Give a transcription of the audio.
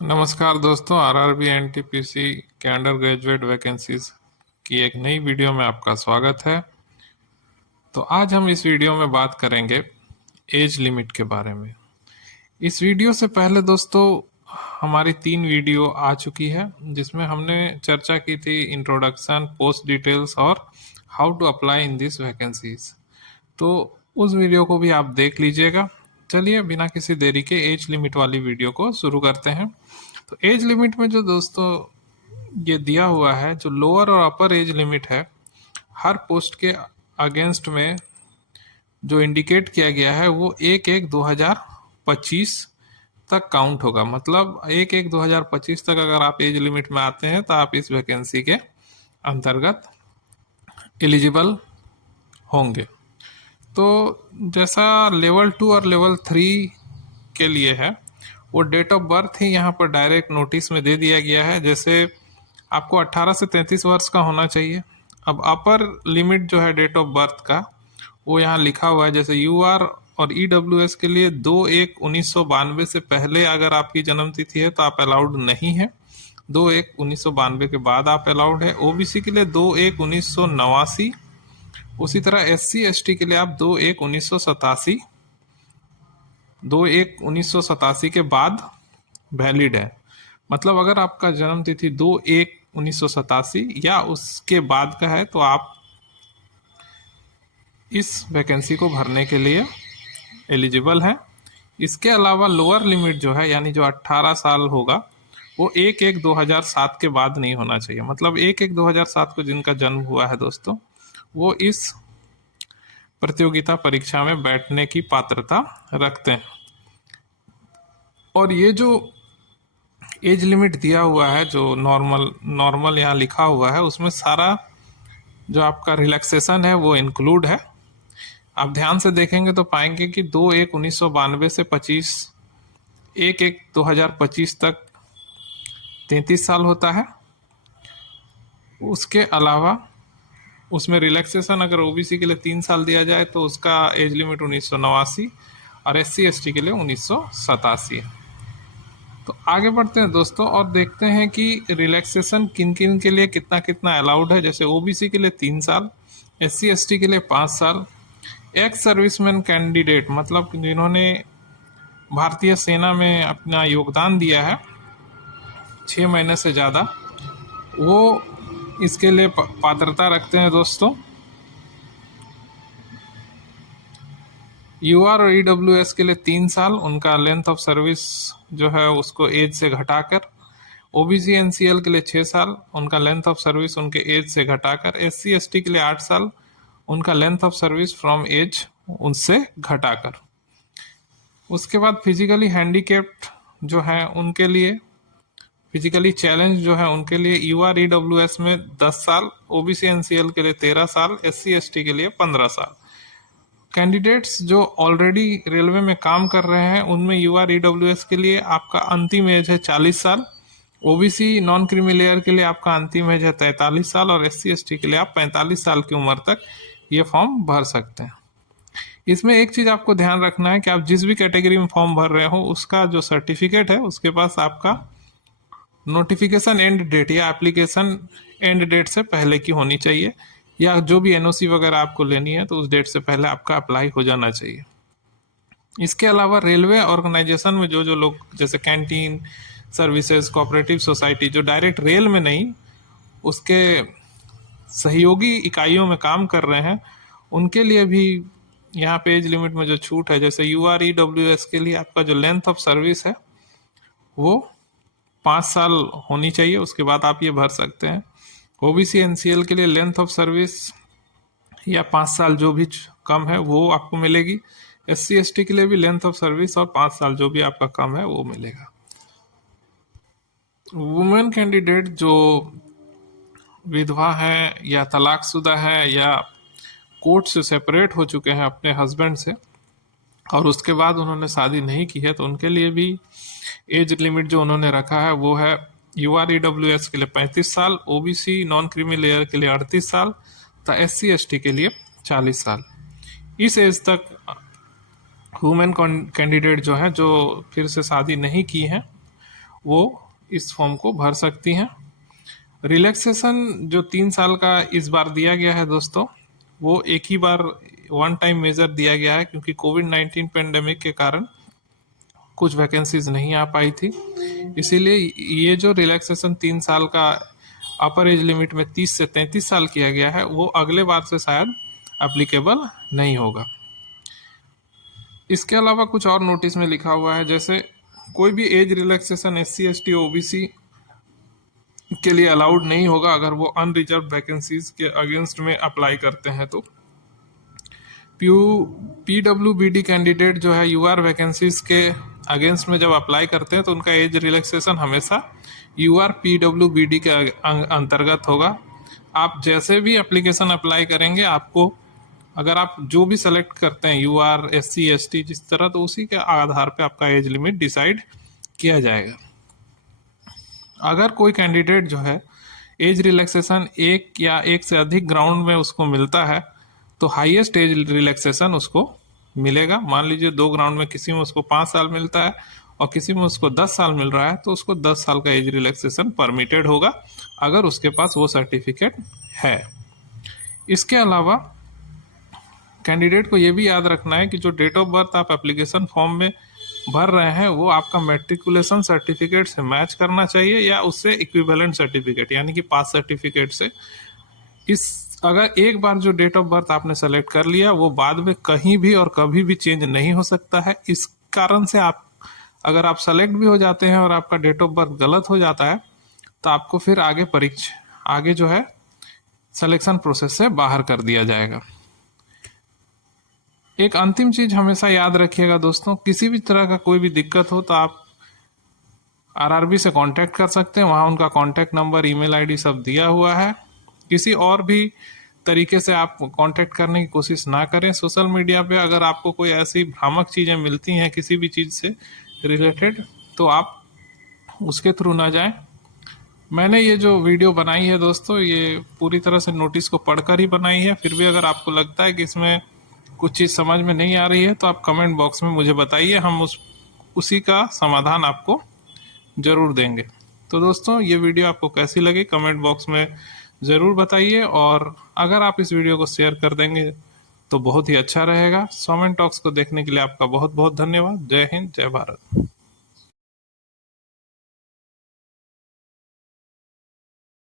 नमस्कार दोस्तों, RRB NTPC के अंडर ग्रेजुएट वैकेंसीज की एक नई वीडियो में आपका स्वागत है। तो आज हम इस वीडियो में बात करेंगे एज लिमिट के बारे में। इस वीडियो से पहले दोस्तों हमारी 3 वीडियो आ चुकी है जिसमें हमने चर्चा की थी इंट्रोडक्शन, पोस्ट डिटेल्स और how to apply in this vacancies. तो उस वीडियो को भी आप देख लीजिएगा। चलिए बिना किसी देरी के एज लिमिट वाली वीडियो को शुरू करते हैं। तो एज लिमिट में जो दोस्तों ये दिया हुआ है, जो लोअर और अपर एज लिमिट है, हर पोस्ट के अगेंस्ट में जो इंडिकेट किया गया है वो 1/1/2025 तक काउंट होगा। मतलब 1/1/2025 तक अगर आप एज लिमिट में आते हैं तो आप इस वैकेंसी के अंतर्गत एलिजिबल होंगे। तो जैसा लेवल 2 और लेवल 3 के लिए है, वो डेट ऑफ बर्थ ही यहाँ पर डायरेक्ट नोटिस में दे दिया गया है। जैसे आपको 18 से 33 वर्ष का होना चाहिए। अब अपर लिमिट जो है डेट ऑफ बर्थ का, वो यहाँ लिखा हुआ है। जैसे यूआर और ईडब्ल्यूएस के लिए 2/1/1992 से पहले अगर आपकी जन्म तिथि है तो आप अलाउड नहीं है। 2/1/1992 के बाद आप अलाउड है। ओबीसी के लिए 2/1/1989। उसी तरह SC ST के लिए आप 2/1/1987 2/1/1987 के बाद वैलिड है। मतलब अगर आपका जन्म तिथि 2/1/1987 या उसके बाद का है तो आप इस वैकेंसी को भरने के लिए एलिजिबल हैं। इसके अलावा लोअर लिमिट जो है, यानी जो 18 साल होगा, वो 1/1/2007 के बाद नहीं होना चाहिए। मतलब 1/1/2007 को जिनका जन्म हुआ है दोस्तों, वो इस प्रतियोगिता परीक्षा में बैठने की पात्रता रखते हैं। और ये जो एज लिमिट दिया हुआ है, जो नॉर्मल यहाँ लिखा हुआ है, उसमें सारा जो आपका रिलैक्सेशन है वो इंक्लूड है। आप ध्यान से देखेंगे तो पाएंगे कि 2/1/1992 से 1/1/2025 तक 33 साल होता है। उसके अलावा उसमें रिलैक्सेशन अगर ओबीसी के लिए 3 साल दिया जाए तो उसका एज लिमिट 1989 और SC ST के लिए 1987 है। तो आगे बढ़ते हैं दोस्तों और देखते हैं कि रिलैक्सेशन किन किन के लिए कितना कितना अलाउड है। जैसे ओबीसी के लिए 3 साल, SC ST के लिए 5 साल। एक्स सर्विसमैन कैंडिडेट, मतलब जिन्होंने भारतीय सेना में अपना योगदान दिया है 6 महीने से ज़्यादा, वो इसके लिए पात्रता रखते हैं दोस्तों। यूआर और ईडब्ल्यूएस के लिए 3 साल, उनका लेंथ ऑफ सर्विस जो है उसको एज से घटाकर। ओबीसी एनसीएल के लिए 6 साल, उनका लेंथ ऑफ सर्विस उनके एज से घटाकर। SC ST के लिए 8 साल, उनका length of service from age उनसे घटाकर। उसके बाद फिजिकली हैंडीकेप्ड जो है उनके लिए, फिजिकली चैलेंज जो है उनके लिए यूआर ईडब्ल्यूएस में 10 साल, ओबीसी एनसीएल के लिए 13 साल, SC ST के लिए 15 साल। कैंडिडेट्स जो ऑलरेडी रेलवे में काम कर रहे हैं उनमें यूआर ईडब्ल्यूएस के लिए आपका अंतिम एज है 40 साल, ओबीसी नॉन क्रीमी लेयर के लिए आपका अंतिम एज है 43 साल और SC ST के लिए आप 45 साल की उम्र तक ये फॉर्म भर सकते हैं। इसमें एक चीज़ आपको ध्यान रखना है कि आप जिस भी कैटेगरी में फॉर्म भर रहे हो उसका जो सर्टिफिकेट है उसके पास आपका नोटिफिकेशन एंड डेट या एप्लीकेशन एंड डेट से पहले की होनी चाहिए, या जो भी एनओसी वगैरह आपको लेनी है तो उस डेट से पहले आपका अप्लाई हो जाना चाहिए। इसके अलावा रेलवे ऑर्गेनाइजेशन में जो जो लोग, जैसे कैंटीन सर्विसेज, कोऑपरेटिव सोसाइटी, जो डायरेक्ट रेल में नहीं उसके सहयोगी इकाइयों में काम कर रहे हैं, उनके लिए भी यहाँ पे एज लिमिट में जो छूट है, जैसे यूआर ईडब्ल्यूएस के लिए आपका जो लेंथ ऑफ सर्विस है वो 5 साल होनी चाहिए, उसके बाद आप ये भर सकते हैं। ओबीसी एनसीएल के लिए लेंथ ऑफ सर्विस या 5 साल जो भी कम है वो आपको मिलेगी। SC ST के लिए भी लेंथ ऑफ सर्विस और 5 साल जो भी आपका कम है वो मिलेगा। वुमेन कैंडिडेट जो विधवा है या तलाकशुदा है या कोर्ट से सेपरेट हो चुके हैं अपने हस्बैंड से और उसके बाद उन्होंने शादी नहीं की है, तो उनके लिए भी एज लिमिट जो उन्होंने रखा है वो है यूआर ईडब्ल्यूएस के लिए 35 साल, ओबीसी नॉन क्रीमी लेयर के लिए 38 साल, तथा SC ST के लिए 40 साल। इस एज तक वुमेन कैंडिडेट जो है, जो फिर से शादी नहीं की हैं, वो इस फॉर्म को भर सकती हैं। रिलैक्सेशन जो 3 साल का इस बार दिया गया है दोस्तों, वो एक ही बार वन टाइम मेजर दिया गया है, क्योंकि कोविड-19 पेंडेमिक के कारण कुछ वैकेंसीज नहीं आ पाई थी। इसीलिए ये जो रिलैक्सेशन 3 साल का अपर एज लिमिट में 30 से 33 साल किया गया है, वो अगले बार से शायद एप्लीकेबल नहीं होगा। इसके अलावा कुछ और नोटिस में लिखा हुआ है, जैसे कोई भी age relaxation SC ST OBC के लिए अलाउड नहीं होगा अगर वो अनरिजर्व वैकेंसीज के अगेंस्ट में अप्लाई करते हैं। तो PWBD कैंडिडेट जो है UR वैकेंसीज के अगेंस्ट में जब अप्लाई करते हैं तो उनका एज रिलैक्सेशन हमेशा UR PWBD के अंतर्गत होगा। आप जैसे भी एप्लीकेशन अप्लाई करेंगे, आपको अगर आप जो भी सेलेक्ट करते हैं UR SC ST जिस तरह, तो उसी के आधार पे आपका एज लिमिट डिसाइड किया जाएगा। अगर कोई कैंडिडेट जो है एज रिलैक्सेशन एक या एक से अधिक ग्राउंड में उसको मिलता है, तो हाईएस्ट एज रिलैक्सेशन उसको मिलेगा। मान लीजिए 2 ग्राउंड में किसी में उसको 5 साल मिलता है और किसी में उसको 10 साल मिल रहा है, तो उसको 10 साल का एज रिलैक्सेशन परमिटेड होगा अगर उसके पास वो सर्टिफिकेट है। इसके अलावा कैंडिडेट को ये भी याद रखना है कि जो डेट ऑफ बर्थ आप एप्लीकेशन फॉर्म में भर रहे हैं वो आपका मैट्रिकुलेशन सर्टिफिकेट से मैच करना चाहिए या उससे इक्विवेलेंट सर्टिफिकेट यानी कि पास सर्टिफिकेट से। अगर एक बार जो डेट ऑफ बर्थ आपने सेलेक्ट कर लिया, वो बाद में कहीं भी और कभी भी चेंज नहीं हो सकता है। इस कारण से अगर आप सेलेक्ट भी हो जाते हैं और आपका डेट ऑफ बर्थ गलत हो जाता है, तो आपको फिर आगे जो है सिलेक्शन प्रोसेस से बाहर कर दिया जाएगा। एक अंतिम चीज हमेशा याद रखिएगा दोस्तों, किसी भी तरह का कोई भी दिक्कत हो तो आप RRB से कांटेक्ट कर सकते हैं। वहाँ उनका कांटेक्ट नंबर, ईमेल ID सब दिया हुआ है। किसी और भी तरीके से आप कांटेक्ट करने की कोशिश ना करें। सोशल मीडिया पे अगर आपको कोई ऐसी भ्रामक चीज़ें मिलती हैं किसी भी चीज़ से रिलेटेड, तो आप उसके थ्रू ना जाएं। मैंने ये जो वीडियो बनाई है दोस्तों, ये पूरी तरह से नोटिस को पढ़कर ही बनाई है। फिर भी अगर आपको लगता है कि इसमें कुछ चीज़ समझ में नहीं आ रही है, तो आप कमेंट बॉक्स में मुझे बताइए, हम उसी का समाधान आपको ज़रूर देंगे। तो दोस्तों, ये वीडियो आपको कैसी लगी कमेंट बॉक्स में ज़रूर बताइए, और अगर आप इस वीडियो को शेयर कर देंगे तो बहुत ही अच्छा रहेगा। सौमेन टॉक्स को देखने के लिए आपका बहुत बहुत धन्यवाद। जय हिंद, जय भारत।